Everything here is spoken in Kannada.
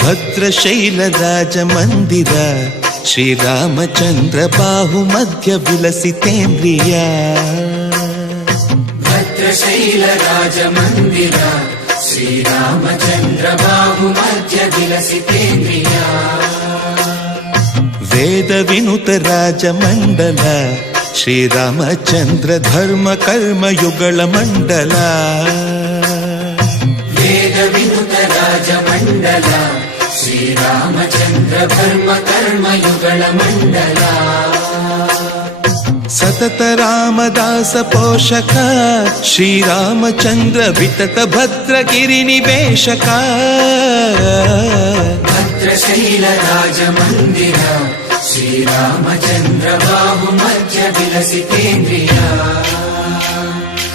ಭದ್ರಶೈಲ ರಾಜ ಮಂದಿರ ಶ್ರೀರಾಮಚಂದ್ರ ಬಾಹು ಮಧ್ಯ ವಿಲಸಿತೇಂದ್ರಿಯ. ಭದ್ರಶೈಲ ರಾಜ ಮಂದಿರ ಶ್ರೀರಾಮಚಂದ್ರ ಬಾಹು ಮಧ್ಯ ವಿಲಸಿತೇಂದ್ರಿಯ. ವೇದ ವಿನುತ ರಾಜ ಮಂಡಲ ಶ್ರೀರಾಮಚಂದ್ರ ಧರ್ಮ ಕರ್ಮ ಯುಗಳ ಮಂಡಲ. ವೇದ ವಿನುತ ರಾಜ ಮಂಡಲ ಶ್ರೀರಾಮಚಂದ್ರ ಧರ್ಮ ಕರ್ಮ ಯುಗಳ ಮಂಡಲ. ಸತತ ರಾಮದಾಸ ಪೋಷಕ ಶ್ರೀರಾಮಚಂದ್ರ ವಿತತ ಭದ್ರಗಿರಿ ನಿವೇಶಕ. ಭದ್ರಶೈಲ ರಾಜ ಮಂದಿರ ಶ್ರೀರಾಮಚಂದ್ರ ಬಾಹು ಮಧ್ಯ ವಿಲಸಿತೇಂದ್ರಿಯ.